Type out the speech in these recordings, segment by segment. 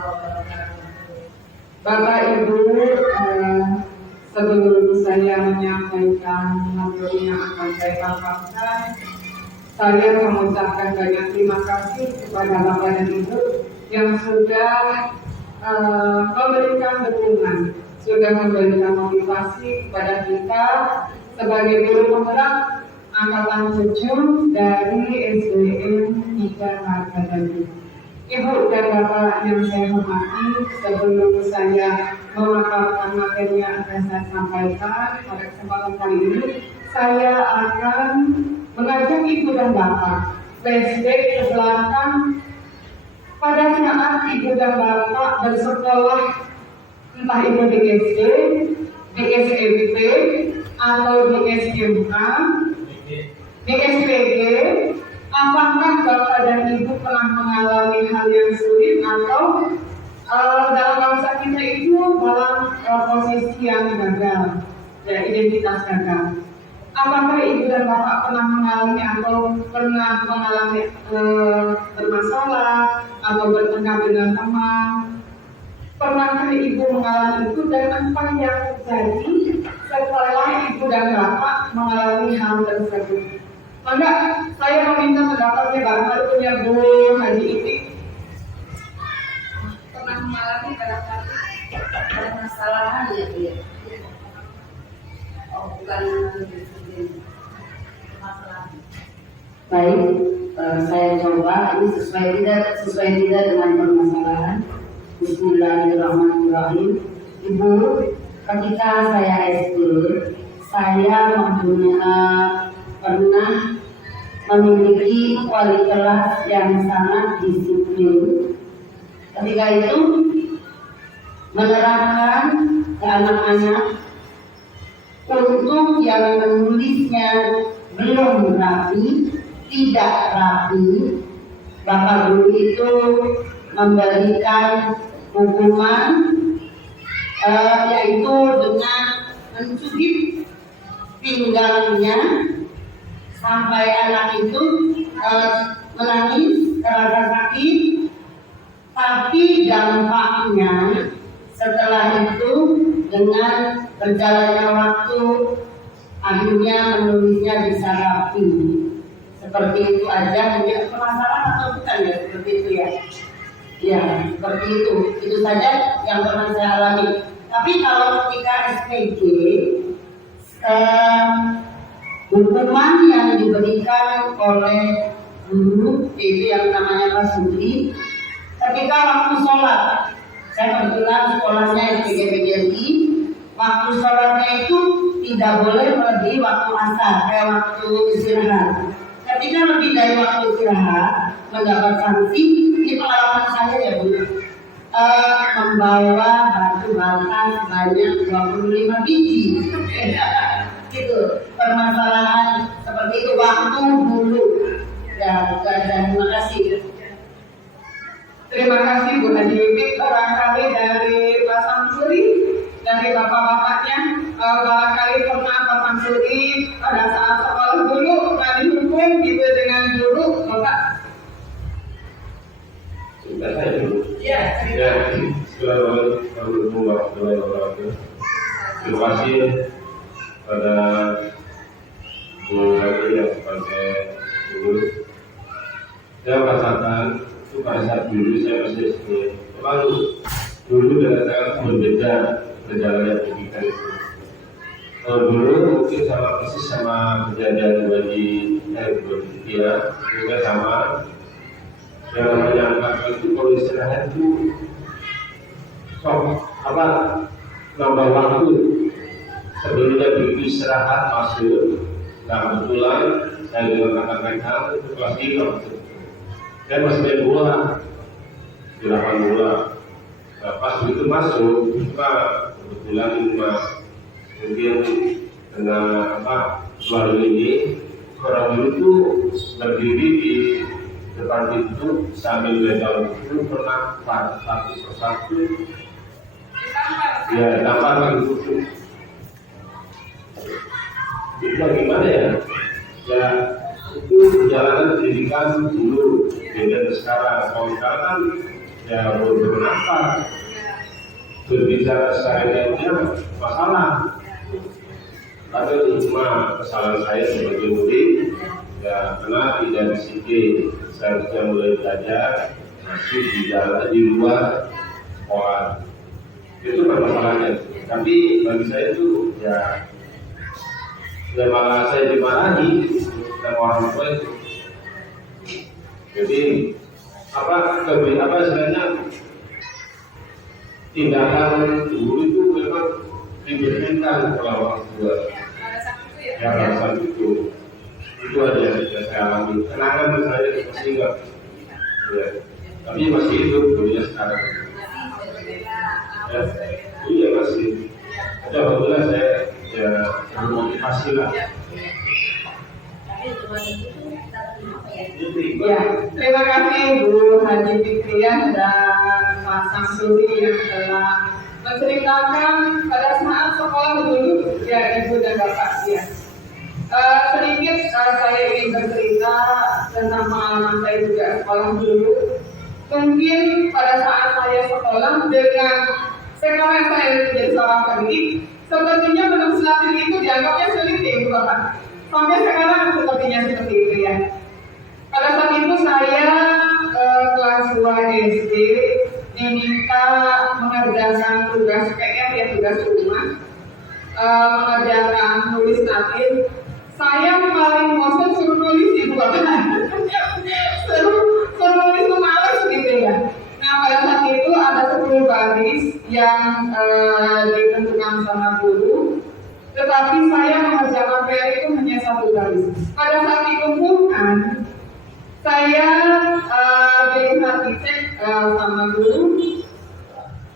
wabarakatuh. Bapak Ibu, sebelum saya menyampaikan materi yang akan saya paparkan, saya mengucapkan banyak terima kasih kepada Bapak dan Ibu yang sudah memberikan dukungan, sudah memberikan motivasi kepada kita sebagai guru penggerak angkatan 7 dari SDN 3 Margadani. Ibu dan Bapak yang saya hormati, sebelum saya memaparkan materi yang akan saya sampaikan pada kesempatan kali ini, saya akan mengajak Ibu dan Bapak flashback ke belakang pada saat Ibu dan Bapak bersekolah, entah itu di SD, di SMP, atau di SMK, di SPG. Apakah Bapak dan Ibu pernah mengalami hal yang sulit atau dalam bangsa kita itu dalam posisi yang gagal, ya, identitas gagal? Apakah Ibu dan Bapak pernah mengalami atau pernah mengalami bermasalah atau bertengkar dengan teman? Pernahkah Ibu mengalami itu dan apa yang terjadi setelah Ibu dan Bapak mengalami hal tersebut? Maka saya meminta pendapatnya barangkali punya Bu Haji Itik. Pernah mengalami barangkali permasalahan ya Bu ya? Oh, bukan masalah. Baik, saya coba ini sesuai tidak dengan permasalahan. Bismillahirrahmanirrahim. Ibu, ketika saya SD, saya pernah memiliki wali kelas yang sangat disiplin. Ketika itu menerapkan ke anak-anak untuk yang menulisnya belum rapi, tidak rapi, Bapak Guru itu memberikan hukuman yaitu dengan mencubit pinggangnya sampai anak itu menangis karena sakit. Tapi dampaknya setelah itu dengan berjalannya waktu akhirnya menulisnya bisa rapi. Seperti itu aja. Hanya permasalahan atau bukan ya seperti itu ya? Ya seperti itu. Itu saja yang pernah saya alami. Tapi kalau ketika SPG hukuman yang diberikan oleh guru itu yang namanya Pak Sudri, ketika waktu sholat, saya kebetulan sekolahnya SPG-PGRI, waktu sholatnya itu tidak boleh melebihi waktu asar, kayak waktu istirahat. Ketika lebih dari waktu istirahat, mendapat sanksi. Ini pengalaman saya ya Bu, membawa batu bata sebanyak 25 biji. Gitu, permasalahan seperti itu waktu dulu. Ya, terima kasih. Terima kasih Bu Haji Itik. Barangkali dari Pak Samsuri, dari bapak-bapaknya, barangkali pernah Pak Samsuri pada saat sekolah dulu pernah dihukum gitu dengan guru, Bapak? Sudah saya dulu. Iya. Ya, Assalamualaikum warahmatullahi wabarakatuh. Terima kasih pada Bu Haji yang sebagai guru. Saya merasakan itu pada saat dulu saya masih SD. Memang dulu dengan sangat berbeda berjalannya pendidikan itu. Kalau dulu mungkin sama persis sama kejadian bagi dia juga sama. Yang namanya angkat itu kalau istirahat itu nambah waktu. Sebelumnya begitu istirahat masuk. Nah kebetulan saya dengan kakak mereka itu kelas 3 saya masih main bola di lapangan bola. Nah, pas begitu masuk, kebetulan mungkin dengan selalu ini orang dulu tuh berdiri di depan pintu sambil legal itu pernah satu persatu ya tampar lagi itu. Itu bagaimana ya? Ya itu perjalanan pendidikan dulu beda dari sekarang. Kalau sekarang kan ya bermanfaat. Berbicara secara ilmiah masalah. Tapi cuma kesalahan saya sebagai murid, ya karena tidak disiplin. Saya sudah mulai belajar masih di luar sekolah. Itu permasalahannya. Tapi bagi saya itu ya malah saya dimarahi sama orang tua itu. Jadi apa istilahnya tindakan guru itu memang diberhentikan oleh orang tua. Ya pada saat itu aja yang saya alami. Kenangan saya masih enggak. Ya. Tapi masih hidup dunia sekarang. Ya, iya masih. Ada alhamdulillah saya ya termotivasi lah. Ya, terima kasih Bu Haji Fikriah dan Mas Samsuri yang telah menceritakan pada saat sekolah dulu ya Ibu dan Bapak ya. Sedikit saya ingin bercerita tentang pengalaman saya juga sekolah dulu. Mungkin pada saat saya sekolah dengan sekarang saya menjadi seorang pendidik, sepertinya menulis Latin itu dianggapnya sulit ya Ibu Bapak. Sampai sekarang sepertinya seperti itu ya. Pada saat itu saya kelas 2 SD diminta mengerjakan tugas PR ya tugas rumah, mengerjakan nulis Latin. Saya paling bosan suruh nulis Ibu Bapak. suruh nulis itu males gitu ya. Nah pada saat itu ada 10 baris yang ditentukan sama guru. Tetapi saya mengerjakan PR itu hanya 1 baris. Pada saat dikumpulkan, saya dilihat dicek sama guru.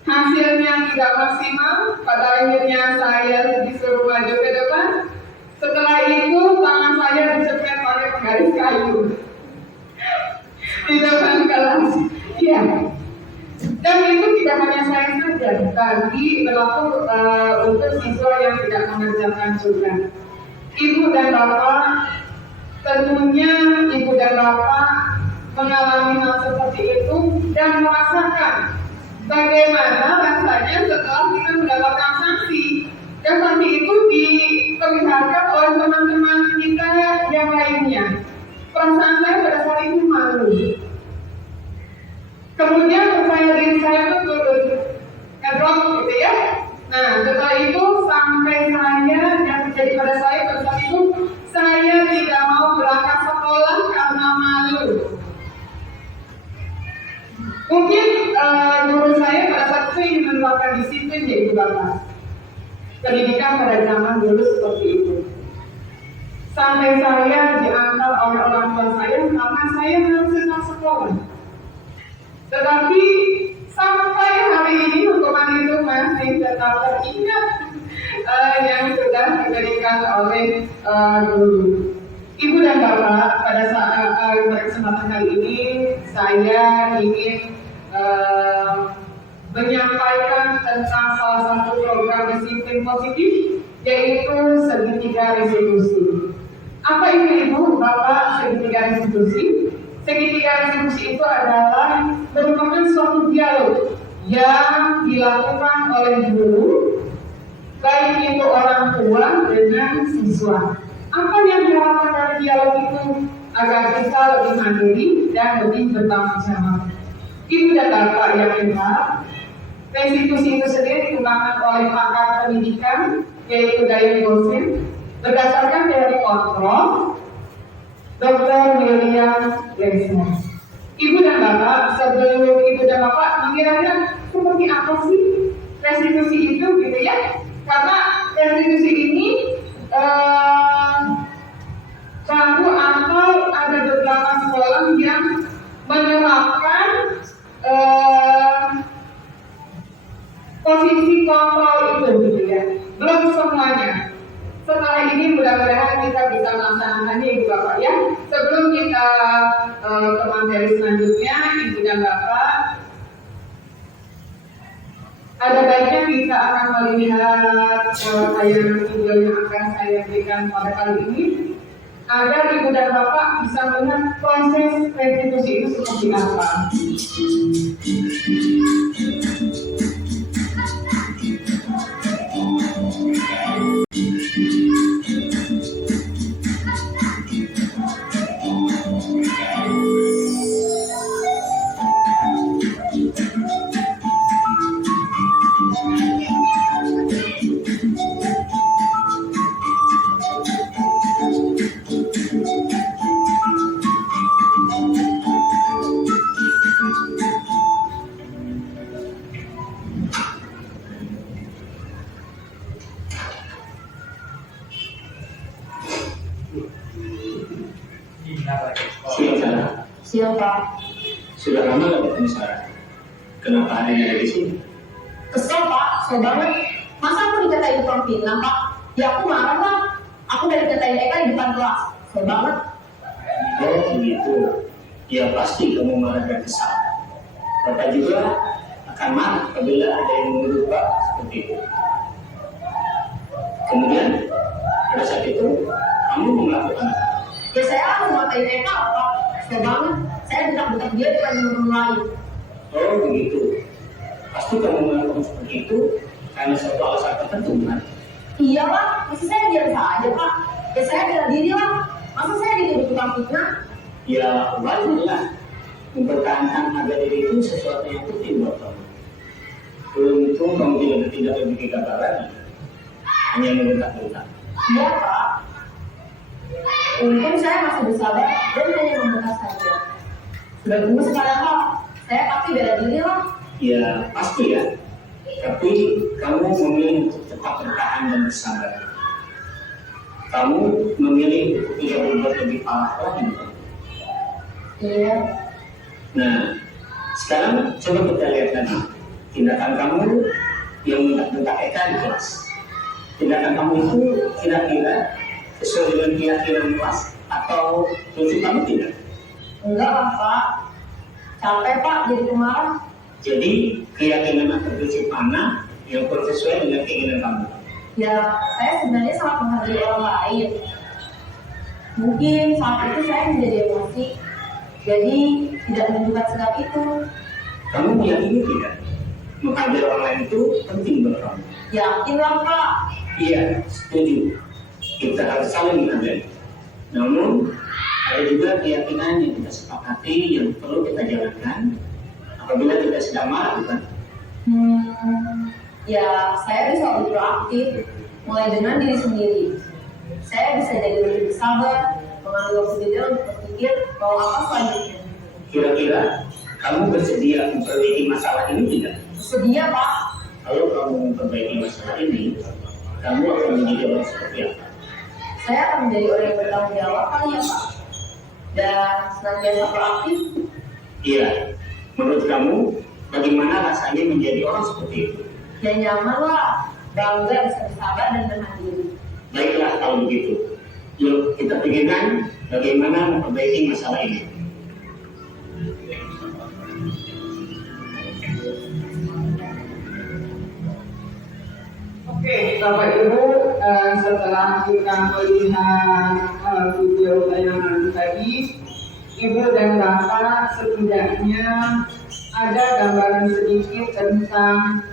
Hasilnya tidak maksimal. Pada akhirnya saya disuruh maju ke depan. Setelah itu tangan saya dicepet pakai penggaris kayu di depan kelas. Ya. Dan itu tidak hanya saya saja, tapi berlaku untuk siswa yang tidak mengerjakan juga. Ibu dan Bapak, tentunya Ibu dan Bapak mengalami hal seperti itu dan merasakan bagaimana rasanya setelah kita mendapatkan sanksi. Dan sanksi itu diperlihatkan oleh teman-teman kita yang lainnya. Perasaan saya pada saat itu malu. Kemudian percaya diri saya itu turun, ngedrop gitu ya. Nah setelah itu sampai saya yang terjadi pada saya pada saat itu saya tidak mau berangkat sekolah karena malu. Mungkin guru saya pada saat itu ingin menerapkan disiplin ya Ibu Bapak. Pendidikan pada zaman dulu seperti itu. Sampai saya diantar oleh orang tua saya karena saya harus tetap sekolah. Tetapi sampai hari ini hukuman itu masih tetap teringat yang sudah diberikan oleh guru. Ibu dan Bapak, pada saat kesempatan kali ini saya ingin menyampaikan tentang salah satu program disiplin positif, yaitu segitiga restitusi. Apa itu Ibu, Bapak segitiga restitusi? Segitiga restitusi itu adalah merupakan suatu dialog yang dilakukan oleh guru, baik itu orang tua dengan siswa. Apa yang diharapkan dari dialog itu? Agar kita lebih mandiri dan lebih bertanggung jawab. Ibu dan Bapak yang hebat, restitusi itu sendiri dikembangkan oleh pakar pendidikan, yaitu Dayan Gosen, berdasarkan teori kontrol Dr. William Lesner. Ibu dan Bapak, sebelum Ibu dan Bapak mengira-kira seperti apa sih restitusi itu gitu ya? Karena restitusi ini baru atau ada beberapa sekolah yang menerapkan posisi kontrol itu gitu ya. Belum semuanya. Setelah ini mudah-mudahan kita bisa melaksanakannya Ibu Bapak ya. Sebelum kita ke materi selanjutnya, Ibu dan Bapak, ada baiknya kita akan melihat tayangan video yang akan saya berikan pada kali ini. agar ibu dan bapak bisa melihat proses restitusi itu seperti apa. Siang Sarah, Siap Pak. sudah lama gak ketemu Sarah? Kenapa hari ini ada di sini? Kesel Pak, kesel banget. Masa aku dikatain tukang fitnah Pak? Ya aku marah Pak. Aku dari dikatain Eka di depan kelas. Kesel banget. Oh begitu. Ya pasti kamu marah dan kesal. Bapak juga akan marah apabila ada yang menuduh Pak seperti itu. Kemudian pada saat itu kamu melakukan apa? Ya saya harus ngatain Eka Pak. Kesel banget. Saya bentak-bentak dia depan teman-teman lain. Oh begitu. Pasti kamu melakukan seperti itu karena satu alasan tertentu kan? Iya Pak, masih saya diam saja Pak. Ya saya bela diri lah. Masa saya dituduh tukang fitnah? Ya wajarlah. Mempertahankan harga diri itu sesuatu yang penting buat kamu. Beruntung kamu tidak bertindak lebih gegabah lagi. Hanya membentak-bentak. Iya Pak. Untung saya masih bersabar dan hanya membentak saja. Sudah tunggu sekarang Pak. Saya pasti bela diri lah. Ya pasti ya. Tapi kamu memilih untuk tetap bertahan dan bersabar. Kamu memilih untuk tidak berbuat lebih parah lagi. Iya. Nah, sekarang coba kita lihat lagi tindakan kamu yang bentak-bentak Eka di kelas. Tindakan kamu itu kira-kira sesuai dengan keyakinan kelas atau prinsip kamu tidak? Enggak lah Pak. Capek Pak jadi pemarah. Jadi keyakinan atau prinsip mana yang kurang sesuai dengan keinginan kamu? Ya saya sebenarnya sangat menghargai orang lain. Mungkin saat itu saya menjadi emosi. Jadi tidak menunjukkan sikap itu. Kamu meyakini tidak? Menghargai orang lain itu penting buat kamu. Yakin lah Pak. Iya, setuju. Kita harus saling menghargai. Namun ada juga keyakinan yang kita sepakati yang perlu kita jalankan apabila kita sedang marah, bukan? Ya saya bisa lebih proaktif. Mulai dengan diri sendiri. Saya bisa jadi lebih bersabar, mengambil waktu jeda untuk berpikir mau apa selanjutnya. Kira-kira kamu bersedia memperbaiki masalah ini tidak? Bersedia Pak. Kalau kamu memperbaiki masalah ini, kamu akan menjadi orang seperti apa? Saya akan menjadi orang yang bertanggung jawab kali ya Pak. Dan senantiasa proaktif. Iya. Menurut kamu, bagaimana rasanya menjadi orang seperti itu? Ya nyaman lah. Bangga bisa bersabar dan menahan diri. Baiklah kalau begitu. Yuk kita pikirkan bagaimana memperbaiki masalah ini. Oke, Bapak Ibu, setelah kita melihat video tayangan tadi, Ibu dan Bapak setidaknya ada gambaran sedikit tentang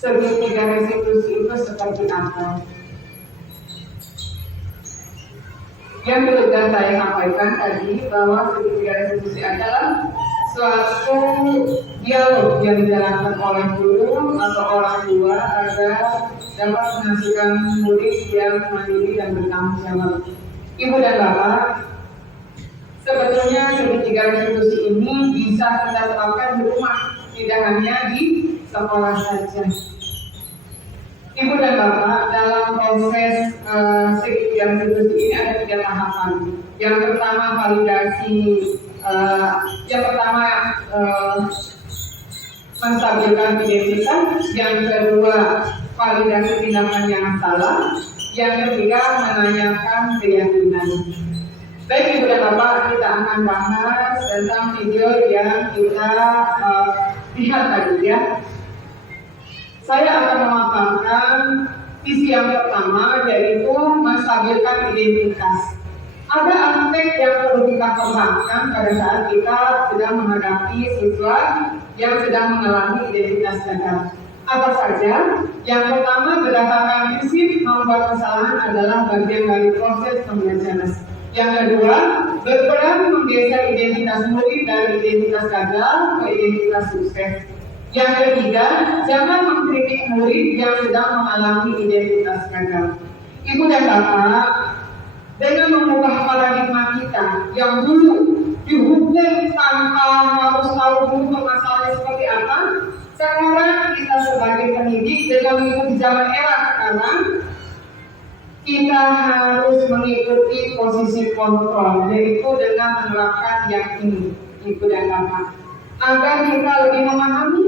segitiga restitusi itu seperti apa. Yang sudah saya sampaikan tadi bahwa segitiga restitusi adalah suatu dialog yang dijalankan oleh guru atau orang tua agar dapat menghasilkan murid yang mandiri dan bertanggung jawab. Ibu dan Bapak, sebetulnya segitiga restitusi ini bisa kita terapkan di rumah, tidak hanya di sekolah saja. Ibu dan Bapak, dalam proses segitiga restitusi ini ada 3 tahapan. Yang pertama validasi, menstabilkan identitas, yang kedua validasi tindakan yang salah, yang ketiga menanyakan keyakinan. Baik Ibu dan Bapak, kita akan bahas tentang video yang kita lihat tadi ya. Saya akan memaparkan Sisi yang pertama yaitu menstabilkan identitas. Ada aspek yang perlu kita kembangkan pada saat kita sedang menghadapi siswa yang sedang mengalami identitas gagal. Apa saja? Yang pertama, berdasarkan prinsip membuat kesalahan adalah bagian dari proses pembelajaran. Yang kedua, berperan menggeser identitas murid dari identitas gagal ke identitas sukses. Yang ketiga, jangan mengkritik murid yang sedang mengalami identitas gagal. Ibu dan Bapak, dengan mengubah paradigma kita yang dulu dihukum tanpa harus tahu dulu masalahnya seperti apa, sekarang kita sebagai pendidik dengan mengikuti zaman era sekarang, kita harus mengikuti posisi kontrol, yaitu dengan menerapkan yang ini, Ibu dan Bapak, agar kita lebih memahami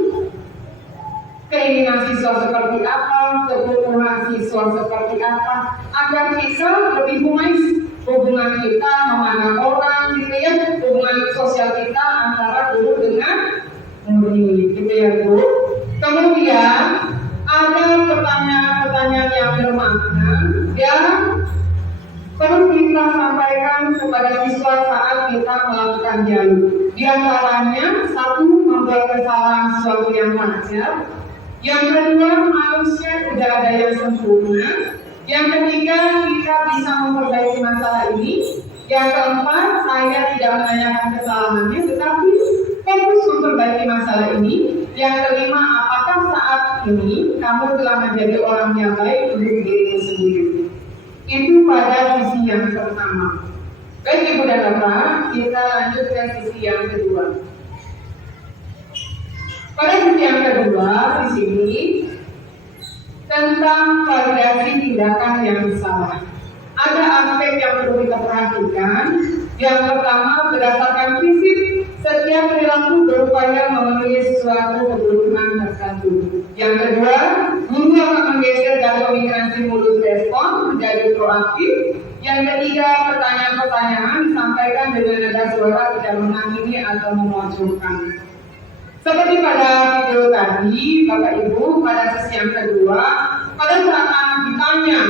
keinginan siswa seperti apa, kebutuhan siswa seperti apa, agar kita lebih humanis hubungan kita memandang orang, gitu ya, hubungan sosial kita antara guru dengan murid, gitu ya Bu. Kemudian ada pertanyaan-pertanyaan yang bermakna yang perlu kita sampaikan kepada siswa saat kita melakukan dialog. Di antaranya, satu, membuat kesalahan sesuatu yang wajar. Yang kedua, manusia tidak ada yang sempurna. Yang ketiga, kita bisa memperbaiki masalah ini. Yang keempat, saya tidak menanyakan kesalahannya, tetapi fokus memperbaiki masalah ini. Yang kelima, apakah saat ini kamu telah menjadi orang yang baik untuk dirimu sendiri? Itu pada sisi yang pertama. Baik Ibu dan Bapak, kita lanjut ke sisi yang kedua. Pada sisi yang kedua, di sini tentang validasi tindakan yang salah. Ada aspek yang perlu kita perhatikan. Yang pertama, berdasarkan prinsip setiap perilaku berupaya memenuhi suatu kebutuhan tertentu. Yang kedua, guru akan menggeser dari pemikiran stimulus respon menjadi proaktif. Yang ketiga, pertanyaan-pertanyaan disampaikan dengan nada suara tidak menghakimi atau memojokkan. Seperti pada video tadi, Bapak Ibu, pada sesi yang kedua, pada saat anak ditanya,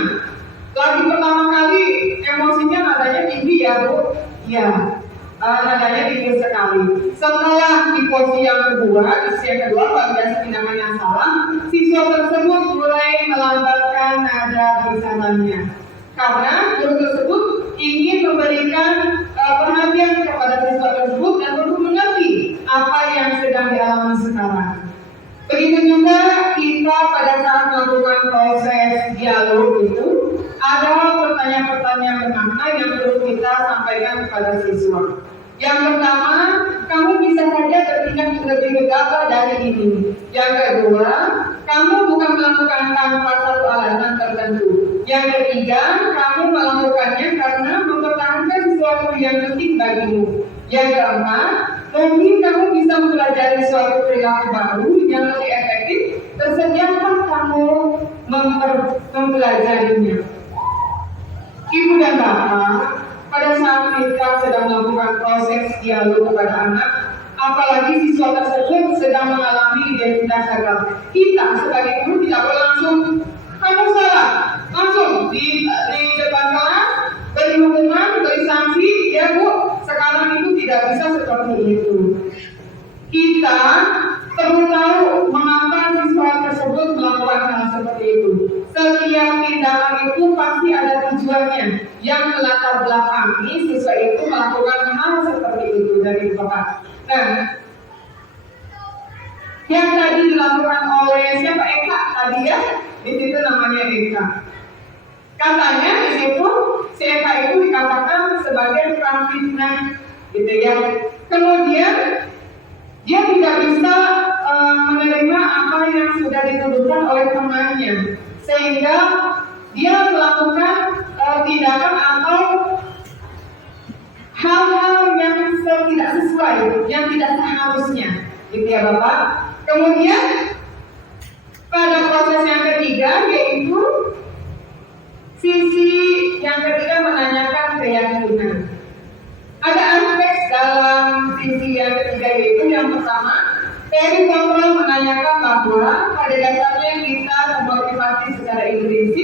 lagi pertama kali emosinya nadanya tinggi ya Bu? Ya, nadanya tinggi sekali. Setelah di posisi yang kedua, sesi yang kedua, validasi tindakan yang salah, siswa tersebut mulai melambatkan nada bicaranya. Karena guru tersebut ingin memberikan perhatian kepada siswa tersebut dan untuk mengerti apa yang sedang dialami sekarang. Begitu juga kita pada saat melakukan proses dialog itu ada pertanyaan-pertanyaan bermakna yang perlu kita sampaikan kepada siswa. Yang pertama, kamu bisa saja bertindak lebih gegabah dari ini. Yang kedua, kamu bukan melakukan tanpa satu alasan tertentu. Yang ketiga, kamu melakukannya karena mempertahankan sesuatu yang penting bagimu. Yang keempat, mungkin kamu bisa mempelajari suatu perilaku baru yang lebih efektif. Tersediakah kamu mempelajarinya? Ibu dan Bapak, pada saat kita sedang melakukan proses dialog kepada anak, apalagi siswa tersebut sedang mengalami identitas gagal, kita sebagai guru tidak boleh langsung kamu salah, langsung di depan kelas beri hukuman, beri sanksi, ya Bu. Sekarang itu tidak bisa seperti itu. Kita perlu tahu mengapa siswa tersebut melakukan hal seperti itu. Setiap tindakan itu pasti ada tujuannya yang melatar belakangi siswa itu melakukan hal seperti itu dari Bapak. Nah, yang tadi dilakukan oleh siapa? Eka tadi ya, di situ namanya Eka. Katanya di situ si Eka itu dikatakan sebagai tukang fitnah, gitu ya. Kemudian dia tidak bisa menerima apa yang sudah dituduhkan oleh temannya, sehingga dia melakukan tindakan atau hal-hal yang tidak sesuai, yang tidak seharusnya, gitu ya Bapak. Kemudian pada proses yang ketiga yaitu sisi yang ketiga menanyakan keyakinan. Ada aspek dalam sisi yang ketiga yaitu yang pertama, teori kontrol menanyakan bahwa pada dasarnya kita termotivasi secara intrinsik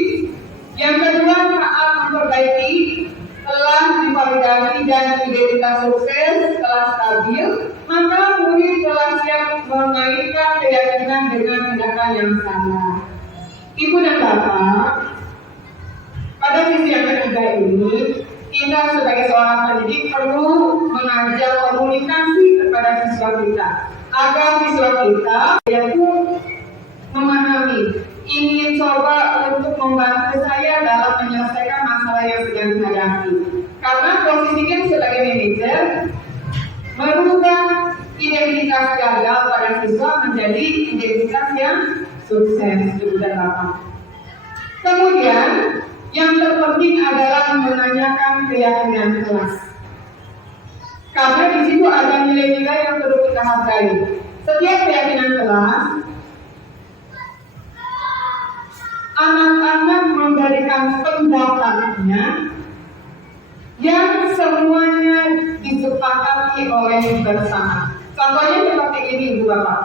dan identitas sukses telah stabil, maka murid telah siap mengaitkan keyakinan dengan tindakan yang salah. Ibu dan Bapak, pada sisi yang ketiga ini, kita sebagai seorang pendidik perlu mengajar komunikasi kepada siswa kita, agar siswa kita yaitu memahami, ingin coba untuk membantu saya dalam menyelesaikan masalah yang sedang dihadapi. Karena posisinya sebagai manajer, merubah identitas gagal pada siswa menjadi identitas yang sukses. Ibu dan Bapak. Kemudian, yang terpenting adalah menanyakan keyakinan kelas. Karena di situ ada nilai-nilai yang perlu kita hargai. Setiap keyakinan kelas, anak-anak memberikan pendapatnya yang semuanya disepakati oleh bersama. Contohnya seperti ini, Ibu Bapak.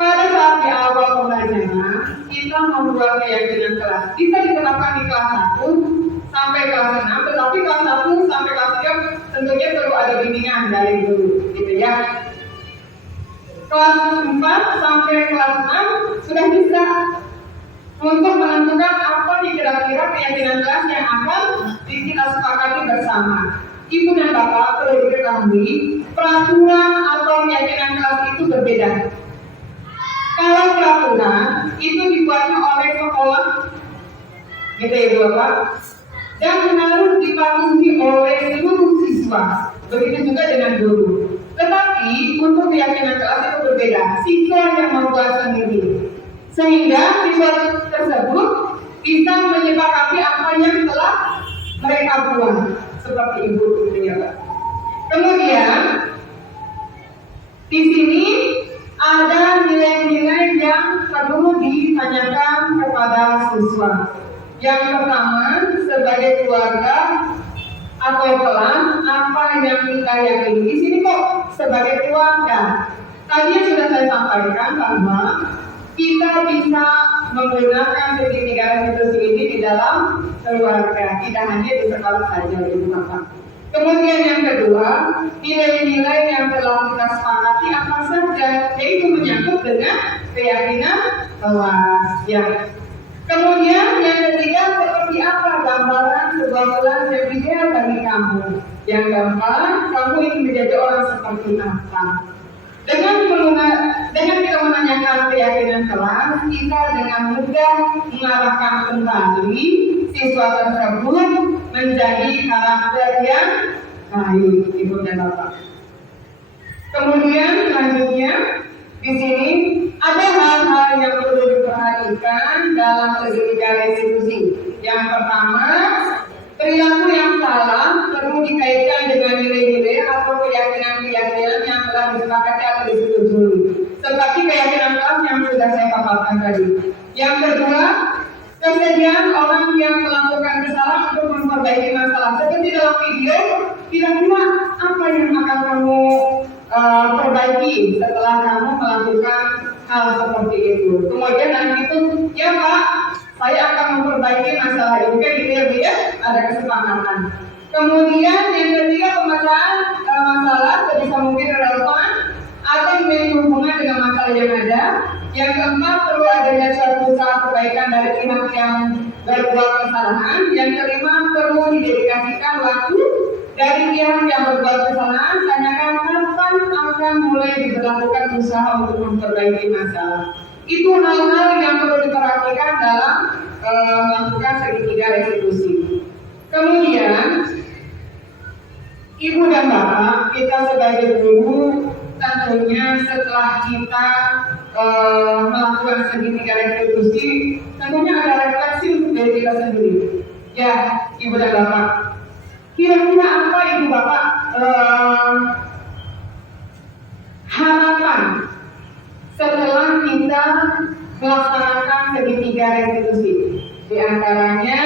Pada saat di awal pembelajaran, kita membuat keyakinan kelas. Bisa diterapkan di kelas 1 sampai kelas 6, tetapi kelas 1 sampai kelas 3 tentunya perlu ada bimbingan dari guru, gitu ya. Kelas 4 sampai kelas 6 sudah bisa untuk menentukan apa nih kira-kira keyakinan kelas yang akan kita sepakati bersama. Ibu dan Bapak perlu diketahui, peraturan atau keyakinan kelas itu berbeda. Kalau peraturan itu dibuatnya oleh sekolah, gitu ya Ibu Bapak, dan harus dipatuhi oleh seluruh siswa. Begitu juga dengan guru. Tetapi untuk keyakinan kelas itu berbeda. Siswa yang membuat sendiri, sehingga siswa tersebut bisa menyepakati apa yang telah mereka buat, seperti Ibu gitu ya Pak. Kemudian di sini ada nilai-nilai yang perlu ditanyakan kepada siswa. Yang pertama, sebagai keluarga atau kelas, apa yang kita yakini? Di sini kok sebagai keluarga. Tadi yang sudah saya sampaikan bahwa kita bisa menggunakan segitiga restitusi ini di dalam keluarga, tidak hanya di sekolah saja, Ibu Bapak. Kemudian yang kedua, nilai-nilai yang telah kita sepakati apa saja, yaitu menyangkut dengan keyakinan kelas. Ya. Kemudian yang ketiga, seperti apa gambaran sebuah kelas yang ideal bagi kamu? Yang keempat, kamu ingin menjadi orang seperti apa? Dengan kita menanyakan keyakinan kelas, kita dengan mudah mengarahkan kembali siswa tersebut menjadi karakter yang baik, Ibu dan Bapak. Kemudian selanjutnya di sini ada hal-hal yang perlu diperhatikan dalam segitiga restitusi. Yang pertama, perilaku yang salah perlu dikaitkan dengan nilai-nilai atau keyakinan-keyakinan yang telah disepakati atau disetujui, seperti keyakinan kelas yang sudah saya paparkan tadi. Yang kedua, kesediaan orang yang melakukan kesalahan untuk memperbaiki masalah. Seperti dalam video, kira-kira apa yang akan kamu perbaiki setelah kamu melakukan hal seperti itu. Kemudian nanti itu, ya Pak, saya akan memperbaiki masalah ini. Kan gitu ya, ada kesepakatan. Kemudian yang ketiga, pemecahan masalah sebisa mungkin relevan atau memiliki hubungan dengan masalah yang ada. Yang keempat, perlu adanya suatu usaha perbaikan dari pihak yang berbuat kesalahan. Yang kelima, perlu didedikasikan waktu dari pihak yang berbuat kesalahan. Tanyakan kapan akan mulai diberlakukan usaha untuk memperbaiki masalah. Itu hal-hal yang perlu diperhatikan dalam melakukan segitiga restitusi. Kemudian, Ibu dan Bapak, kita sebagai guru tentunya setelah kita melakukan segitiga restitusi, tentunya ada refleksi untuk diri kita sendiri. Ya, Ibu dan Bapak, kira-kira apa Ibu Bapak harapan setelah kita melaksanakan segitiga restitusi? Di antaranya,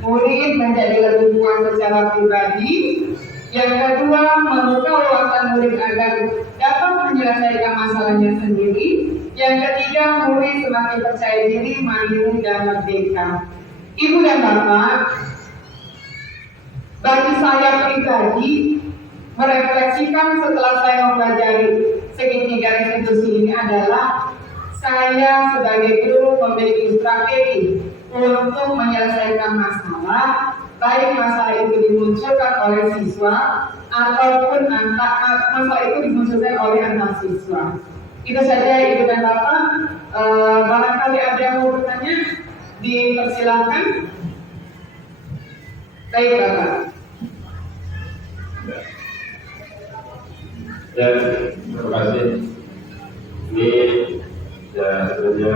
murid menjadi lebih kuat secara pribadi. Yang kedua, membuka wawasan murid agar dapat menyelesaikan masalahnya sendiri. Yang ketiga, murid semakin percaya diri, mandiri, dan merdeka. Ibu dan Bapak, Bagi saya pribadi, merefleksikan setelah saya mempelajari segitiga restitusi ini adalah saya sebagai guru memiliki strategi untuk menyelesaikan masalah, baik masalah itu dimunculkan oleh siswa ataupun masalah itu dimunculkan oleh antar siswa. Itu saja Ibu dan Bapak. Barangkali ada yang mau bertanya, dipersilakan. Baik Bapak. Ya, terima kasih. Ini saja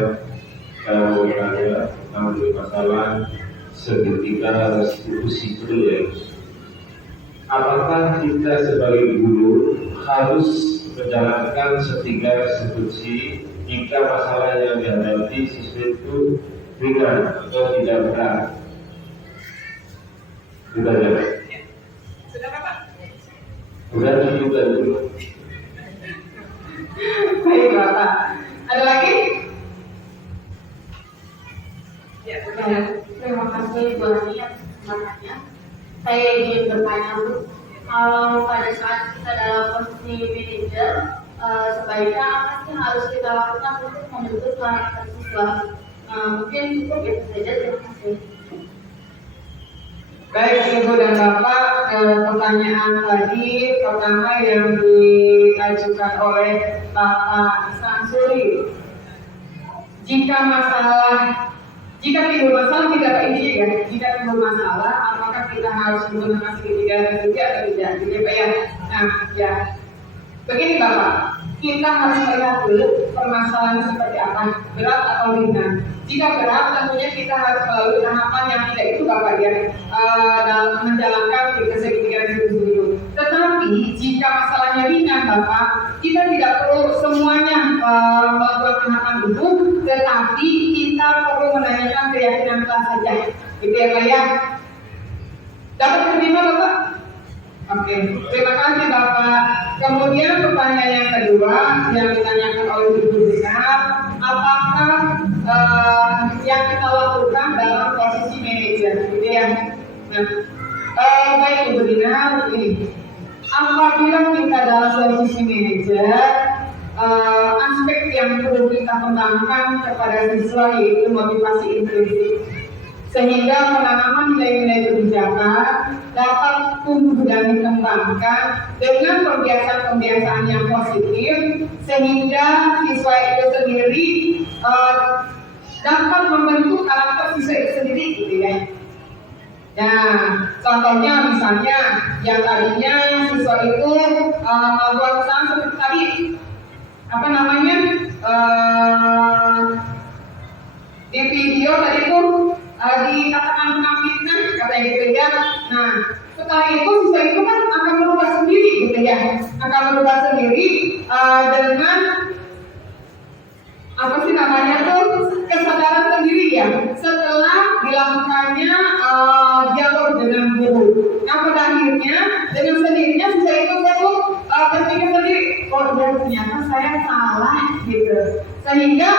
saya mau bertanya tentang masalah segitiga restitusi itu ya. Apakah kita sebagai guru harus menjalankan segitiga restitusi jika masalah yang dihadapi siswa itu ringan atau tidak berat? Sudah ya? Sudah Bapak? Sudah juga dulu. Baik Bapak. Ada lagi? Ya, terima kasih Bu Ani atas kesempatannya. Saya ingin bertanya Bu, kalau pada saat kita dalam posisi manajer, sebaiknya apa sih yang harus kita lakukan untuk membentuk karakter siswa? Mungkin cukup itu saja. Terima kasih. Baik Ibu dan Bapak, pertanyaan tadi pertama yang diajukan oleh Bapak Sansuri. Jika timbul masalah tidak ini ya, jika timbul masalah, apakah kita harus menggunakan segitiga restitusi atau tidak? Gitu ya Pak ya. Nah ya, begini Bapak, kita harus melihat dulu permasalahannya seperti apa, berat atau ringan. Jika berat, tentunya kita harus melalui tahapan yang tidak itu Bapak ya, dalam menjalankan segitiga restitusi itu. Tetapi jika masalahnya ringan Bapak, kita tidak perlu semuanya melakukan tahapan itu, tetapi kita perlu menanyakan keyakinan kita saja. Gitu ya Pak ya. Dapat terima Bapak? Oke, terima kasih Bapak. Kemudian pertanyaan yang kedua yang ditanyakan oleh Ibu Dinar, apakah yang kita lakukan dalam posisi manajer, gitu ya? Nah, baik Ibu Dinar, ini apabila kita dalam posisi manajer, aspek yang perlu kita kembangkan kepada siswa yaitu motivasi intrinsik, sehingga penanaman nilai-nilai kebijakan dapat tumbuh dan dikembangkan dengan kebiasaan-kebiasaan yang positif, sehingga siswa itu sendiri dapat membentuk karakter siswa itu sendiri, gitu ya. Nah, contohnya misalnya yang tadinya siswa itu membuat pesan seperti tadi, apa namanya, di video tadi itu dikatakan tentang fitnah, katanya gitu ya. Nah, setelah itu siswa itu kan akan berubah sendiri, gitu ya, akan berubah sendiri dengan apa sih namanya tuh, kesadaran sendiri ya, setelah dilakukannya dialog dengan guru. Yang pada akhirnya dengan sendirinya siswa itu perlu berpikir sendiri, oh ya ternyata saya salah gitu, sehingga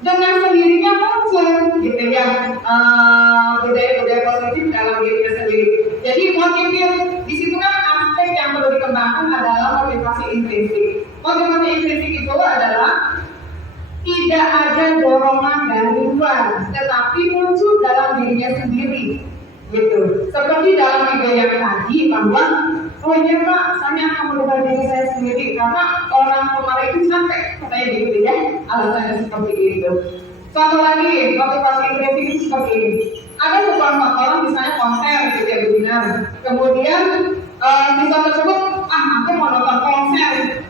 dengan sendirinya muncul gitu ya budaya-budaya positif dalam dirinya sendiri. Jadi motivasi di situ kan aspek yang perlu dikembangkan adalah motivasi intrinsik. Motivasi intrinsik itu adalah tidak ada dorongan dari luar, tetapi muncul dalam dirinya sendiri, gitu. Seperti dalam video yang tadi bahwa, oh iya Pak, saya akan merubah diri saya sendiri karena orang kemarin itu sampai katanya gitu ya, alasannya seperti itu. Contoh lagi, motivasi intrinsik itu seperti ini. Ada sebuah motor, misalnya konser gitu ya benar. Kemudian siswa tersebut, aku mau nonton konser.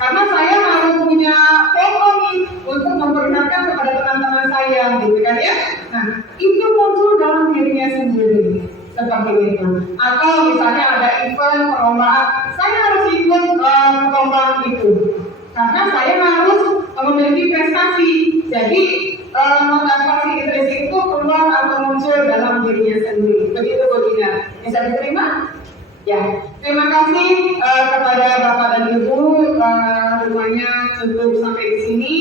Karena saya harus punya foto nih untuk memperlihatkan kepada teman-teman saya, gitu kan ya. Nah, itu muncul dalam dirinya sendiri, seperti itu. Atau misalnya ada event perlombaan, saya harus ikut perlombaan itu, karena saya harus memiliki prestasi. Jadi motivasi intrinsik itu keluar atau muncul dalam dirinya sendiri. Begitu Bu Dina, bisa diterima? Ya, terima kasih kepada Bapak dan Ibu. Semuanya cukup sampai di sini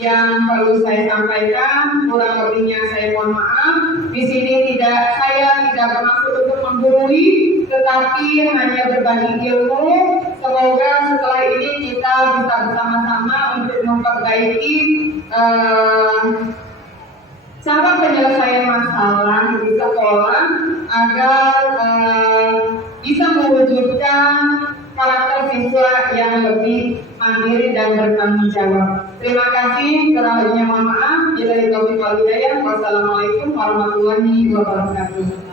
yang perlu saya sampaikan. Kurang lebihnya saya mohon maaf. Di sini saya tidak bermaksud untuk menggurui, tetapi tetapi hanya berbagi ilmu. Semoga setelah ini kita bisa bersama-sama untuk memperbaiki cara penyelesaian masalah di sekolah agar bisa mewujudkan karakter siswa yang lebih mandiri dan bertanggung jawab. Terima kasih. Kurang lebihnya mohon maaf. Wassalamualaikum warahmatullahi wabarakatuh.